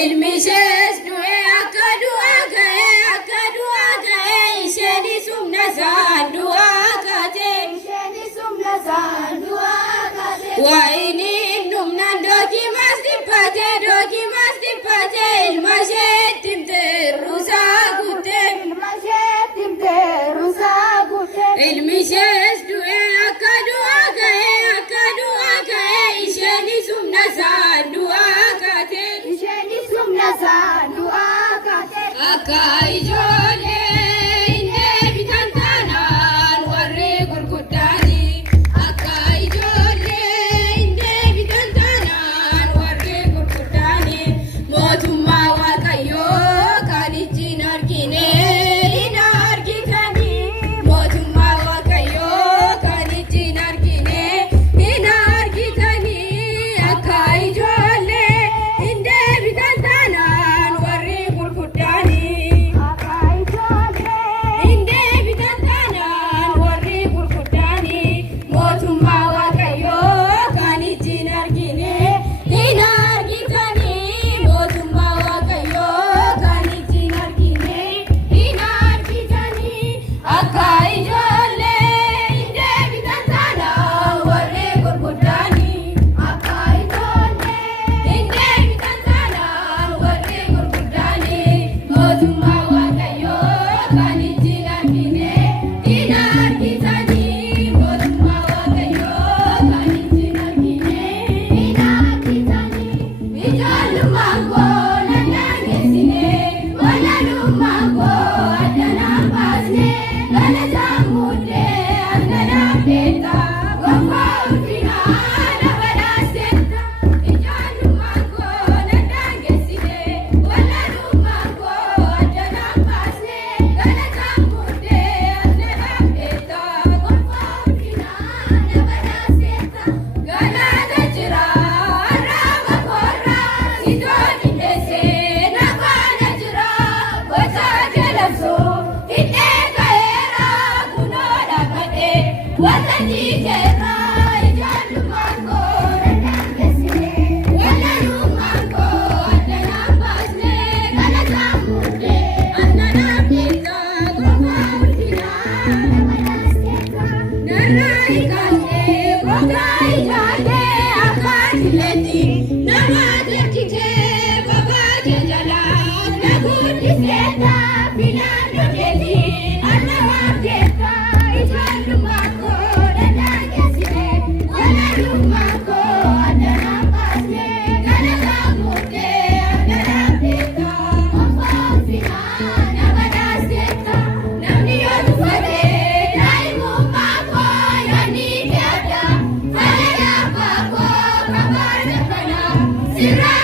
Ilmishes du'e akka du'aa ga'e isheenis humna isaan du'aa kaate waa'iniin dhumnaan dookimas dhiphate ilma isheetti himte ruusaa guutte ilmishes du'e akka du'aa ga'e isheenis humna isaan du'aa kaate. Akka ijoollee hin deebitan taanaan warri gurguddaani. Akka ijoollee hin deebitan taanaan warri gurguddaani. Mootummaa Waaqayyoo kan ijjiin argine hin argitani. Mootummaa Waaqayyoo kan ijjiin argine hin argitani. Akka ijoollee hin deebitan taanaan warri gurguddaani. Hin deebitan taanaan warri gurguddaani. Mootummaa Waaqayyoo kan ijjiin argine hin argitani. Mootummaa Waaqayyoo kan ijjiin argine hin argitani. Akka ijoollee hin deebitan taanaan warri gurguddaani. Akka ijoollee hin deebitan taanaan warri gurguddaani. Mootummaa Waaqayyoo kan ijjiin argine hin argitani. Mootummaa Waaqayyoo kan ijjiin argine hin argitani. Ijoollummaan koo nan naangeessine walaalummaan koo addanaan baasne galataan muuddee asnanaaf deetta gonfoo ulfinaa na badhaaseetta. Ijoollummaan koo nan naangeessine walaalummaan koo addanaan baasne galataan muuddee asnanaaf deetta gonfoo ulfinaa na badhaaseetta. Galaata jira arraaba koorraa sitoo qindeessee na faana jira gosaa jalabsoo hidhee ka'eera kunoo dhaabadhee waltajjii keerraa. Ijoollummaan koo nan naangeessine walaalummaan koo addanaan baasne galataan muuddee asnanaaf deetta gonfoo ulfinaa na badhaaseetta. Narraa hiikaasee gogaa ijaalee akka atileetti nama agarsiisee babaa kee jalaa na guddiseetta filaannoo keetii arnamaaf jeetta. Ijoollummaan koo nan naangeessine walaalummaan koo addanaan baasne galataan muuddee asnanaaf deetta gonfoo ulfinaa na badhaaseetta. Namni yoo tuffatee daa'imummaa koo yaadni adda fayyaa abbaa koo kabaja kana sirraa